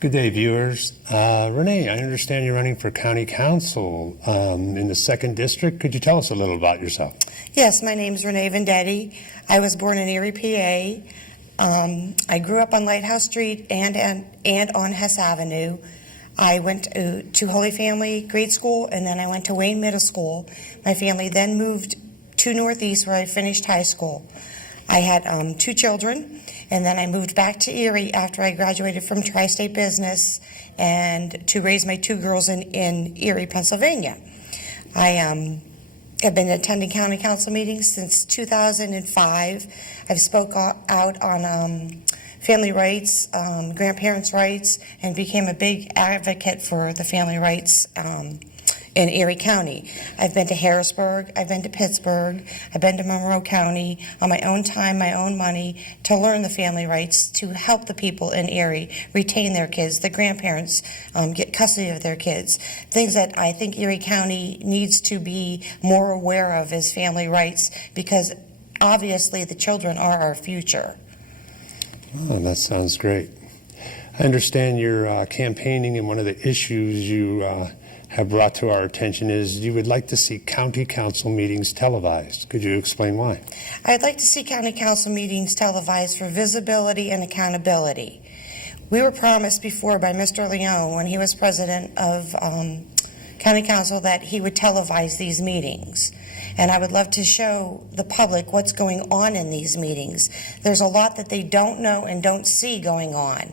Good day, viewers. Renee, I understand you're running for County Council in the 2nd District. Could you tell us a little about yourself? Yes, my name is Renee Vendetti. I was born in Erie, PA. I grew up on Lighthouse Street and on Hess Avenue. I went to Holy Family Grade School, and then I went to Wayne Middle School. My family then moved to Northeast, where I finished high school. I had 2 children, and then I moved back to Erie after I graduated from Tri-State Business and to raise my 2 girls in Erie, Pennsylvania. I have been attending county council meetings since 2005. I've spoke out on family rights, grandparents' rights, and became a big advocate for the family rights in Erie County. I've been to Harrisburg, I've been to Pittsburgh, I've been to Monroe County on my own time, my own money, to learn the family rights, to help the people in Erie retain their kids, the grandparents get custody of their kids. Things that I think Erie County needs to be more aware of is family rights, because obviously the children are our future. Oh, that sounds great. I understand you're campaigning, and one of the issues you have brought to our attention is you would like to see county council meetings televised. Could you explain why? I'd like to see county council meetings televised for visibility and accountability. We were promised before by Mr. Leone, when he was president of county council, that he would televise these meetings. And I would love to show the public what's going on in these meetings. There's a lot that they don't know and don't see going on.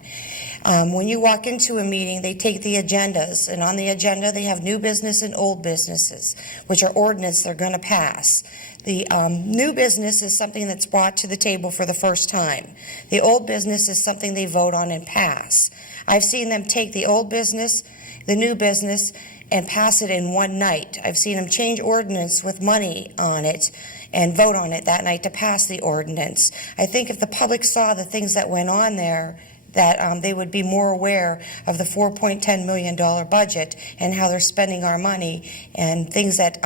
When you walk into a meeting, they take the agendas, and on the agenda they have new business and old businesses, which are ordinance they're going to pass. The new business is something that's brought to the table for the first time. The old business is something they vote on and pass. I've seen them take the old business, the new business, and pass it in one night. I've seen them change ordinance with money on it and vote on it that night to pass the ordinance. I think if the public saw the things that went on there, that they would be more aware of the $4.10 million budget and how they're spending our money and things that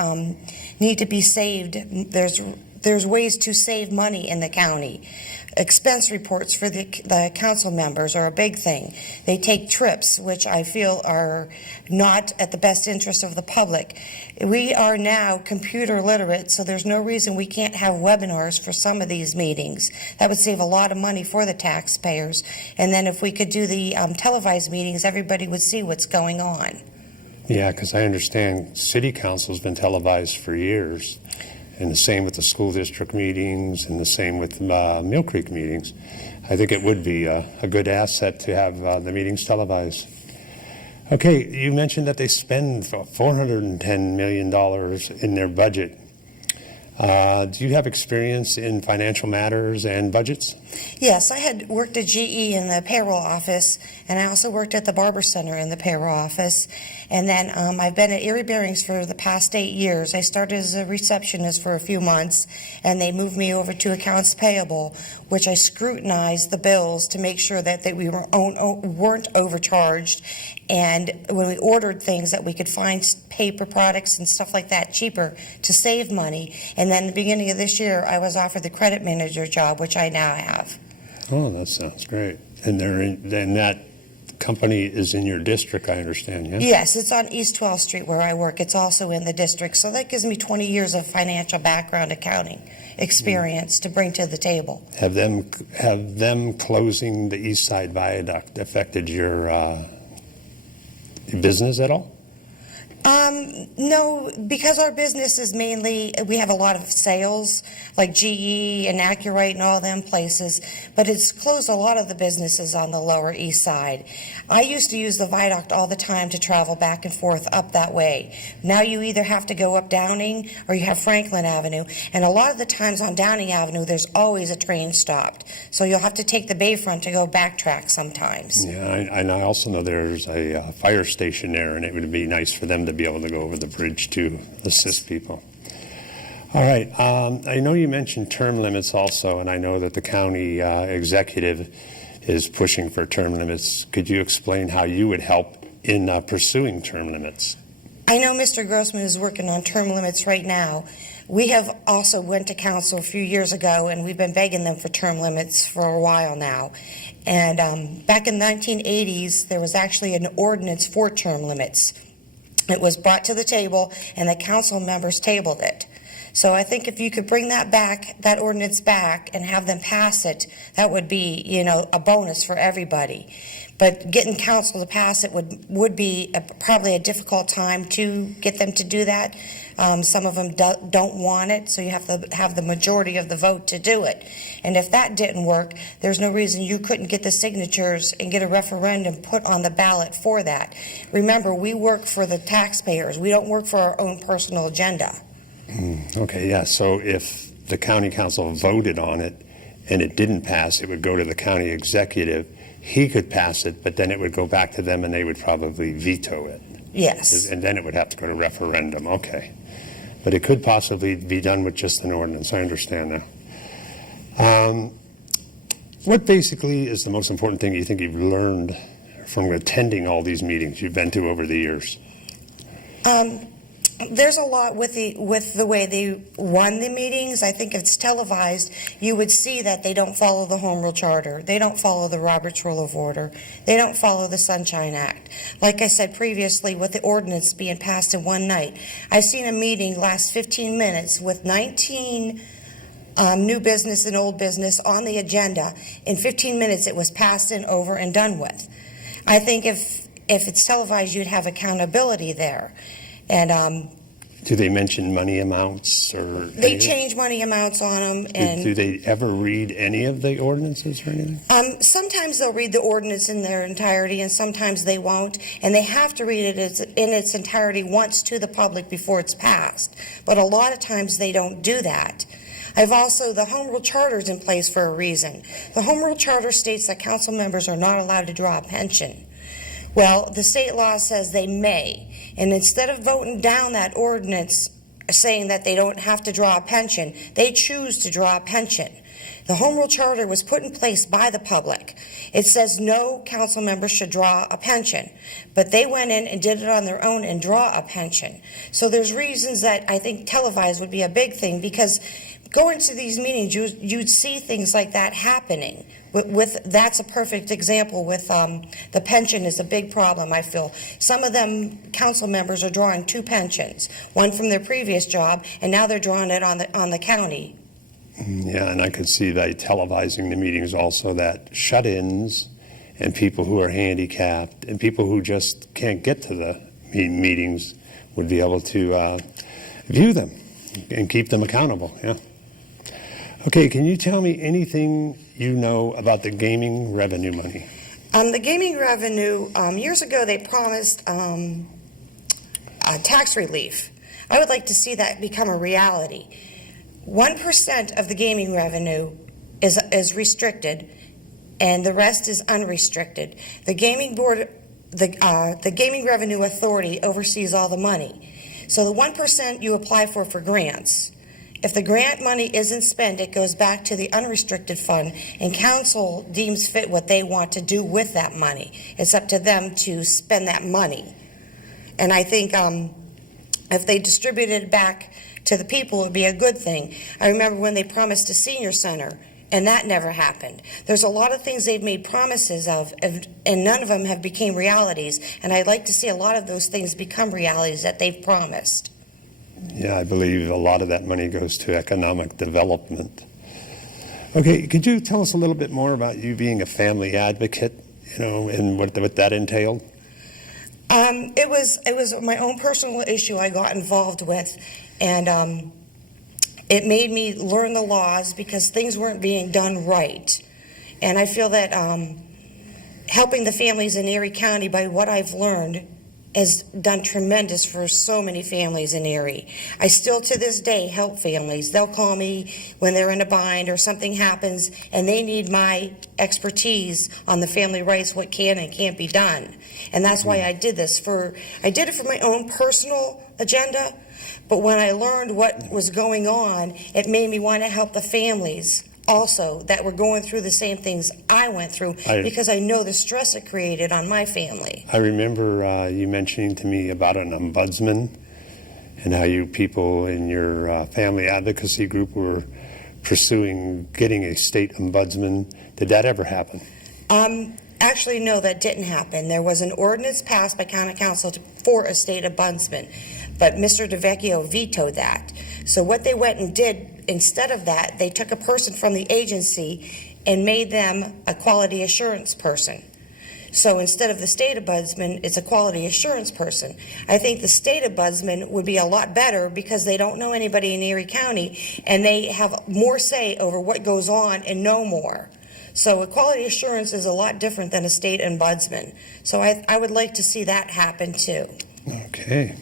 need to be saved. There's ways to save money in the county. Expense reports for the council members are a big thing. They take trips, which I feel are not at the best interest of the public. We are now computer literate, so there's no reason we can't have webinars for some of these meetings. That would save a lot of money for the taxpayers. And then if we could do the televised meetings, everybody would see what's going on. Yeah, because I understand city council's been televised for years. And the same with the school district meetings, and the same with Mill Creek meetings. I think it would be a good asset to have the meetings televised. Okay, you mentioned that they spend $410 million in their budget. Do you have experience in financial matters and budgets? Yes, I had worked at GE in the payroll office, and I also worked at the Barber Center in the payroll office. And then I've been at Erie Bearings for the past 8 years. I started as a receptionist for a few months, and they moved me over to accounts payable, which I scrutinized the bills to make sure that we weren't overcharged. And when we ordered things, that we could find paper products and stuff like that cheaper to save money. And then at the beginning of this year, I was offered the credit manager job, which I now have. Oh, that sounds great. And then that company is in your district, I understand, yeah? Yes, it's on East 12th Street where I work. It's also in the district. So that gives me 20 years of financial background accounting experience to bring to the table. Have them closing the East Side Viaduct affected your business at all? No, because our business is mainly, we have a lot of sales, like GE and Accurate and all them places, but it's closed a lot of the businesses on the Lower East Side. I used to use the viaduct all the time to travel back and forth up that way. Now you either have to go up Downing or you have Franklin Avenue, and a lot of the times on Downing Avenue there's always a train stopped, so you'll have to take the Bayfront to go backtrack sometimes. Yeah, and I also know there's a fire station there, and it would be nice for them to be able to go over the bridge to assist people. All right. I know you mentioned term limits also, and I know that the county executive is pushing for term limits. Could you explain how you would help in pursuing term limits? I know Mr. Grossman is working on term limits right now. We have also went to council a few years ago, and we've been begging them for term limits for a while now. And back in the 1980s, there was actually an ordinance for term limits. It was brought to the table, and the council members tabled it. So I think if you could bring that back, that ordinance back, and have them pass it, that would be, a bonus for everybody. But getting council to pass it would be probably a difficult time to get them to do that. Some of them don't want it, so you have to have the majority of the vote to do it. And if that didn't work, there's no reason you couldn't get the signatures and get a referendum put on the ballot for that. Remember, we work for the taxpayers. We don't work for our own personal agenda. Okay, yeah, so if the county council voted on it and it didn't pass, it would go to the county executive. He could pass it, but then it would go back to them and they would probably veto it. Yes. And then it would have to go to referendum, okay. But it could possibly be done with just an ordinance, I understand now. What basically is the most important thing you think you've learned from attending all these meetings you've been to over the years? There's a lot with the way they run the meetings. I think if it's televised, you would see that they don't follow the Home Rule Charter. They don't follow the Roberts Rule of Order. They don't follow the Sunshine Act. Like I said previously, with the ordinance being passed in one night, I've seen a meeting last 15 minutes with 19 new business and old business on the agenda. In 15 minutes, it was passed and over and done with. I think if it's televised, you'd have accountability there. And do they mention money amounts or they anything? change money amounts on them. And do they ever read any of the ordinances or anything? Sometimes they'll read the ordinance in their entirety, and sometimes they won't. And they have to read it in its entirety once to the public before it's passed. But a lot of times they don't do that. The Home Rule Charter is in place for a reason. The Home Rule Charter states that council members are not allowed to draw a pension. Well, the state law says they may. And instead of voting down that ordinance saying that they don't have to draw a pension, they choose to draw a pension. The Home Rule Charter was put in place by the public. It says no council member should draw a pension, but they went in and did it on their own and draw a pension. So there's reasons that I think televised would be a big thing, because going to these meetings, you'd see things like that happening. That's a perfect example with the pension is a big problem, I feel. Some of them council members are drawing two pensions, one from their previous job, and now they're drawing it on the county. Yeah, and I could see by televising the meetings also that shut-ins and people who are handicapped and people who just can't get to the meetings would be able to view them and keep them accountable, yeah. Okay, can you tell me anything you know about the gaming revenue money? The gaming revenue, years ago they promised tax relief. I would like to see that become a reality. 1% of the gaming revenue is restricted, and the rest is unrestricted. The gaming board, the Gaming Revenue Authority oversees all the money. So the 1% you apply for grants. If the grant money isn't spent, it goes back to the unrestricted fund, and council deems fit what they want to do with that money. It's up to them to spend that money. And I think if they distributed it back to the people, it would be a good thing. I remember when they promised a senior center, and that never happened. There's a lot of things they've made promises of, and none of them have become realities. And I'd like to see a lot of those things become realities that they've promised. Yeah, I believe a lot of that money goes to economic development. Okay, could you tell us a little bit more about you being a family advocate, and what that entailed? It was my own personal issue I got involved with, and it made me learn the laws because things weren't being done right. And I feel that helping the families in Erie County, by what I've learned, has done tremendous for so many families in Erie. I still to this day help families. They'll call me when they're in a bind or something happens and they need my expertise on the family rights, what can and can't be done. And that's why I did this. I did it for my own personal agenda, but when I learned what was going on, it made me want to help the families also that were going through the same things I went through because I know the stress it created on my family. I remember you mentioning to me about an ombudsman and how you people in your family advocacy group were pursuing getting a state ombudsman. Did that ever happen? Actually, no, that didn't happen. There was an ordinance passed by county council for a state ombudsman, but Mr. DeVecchio vetoed that. So what they went and did instead of that, they took a person from the agency and made them a quality assurance person. So instead of the state ombudsman, it's a quality assurance person. I think the state ombudsman would be a lot better because they don't know anybody in Erie County and they have more say over what goes on and know more. So a quality assurance is a lot different than a state ombudsman. So I would like to see that happen too. Okay.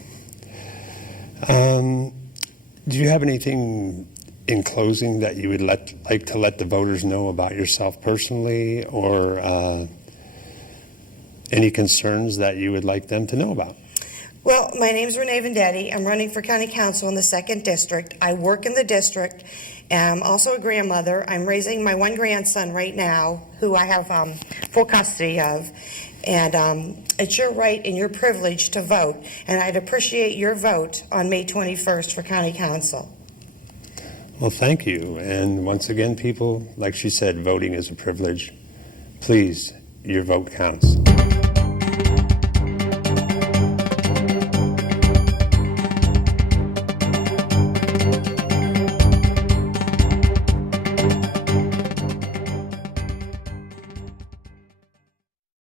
Do you have anything in closing that you would like to let the voters know about yourself personally, or any concerns that you would like them to know about? Well, my name is Renee Vendetti. I'm running for county council in the 2nd District. I work in the district. I'm also a grandmother. I'm raising my one grandson right now, who I have full custody of. And it's your right and your privilege to vote. And I'd appreciate your vote on May 21st for county council. Well, thank you. And once again, people, like she said, voting is a privilege. Please, your vote counts.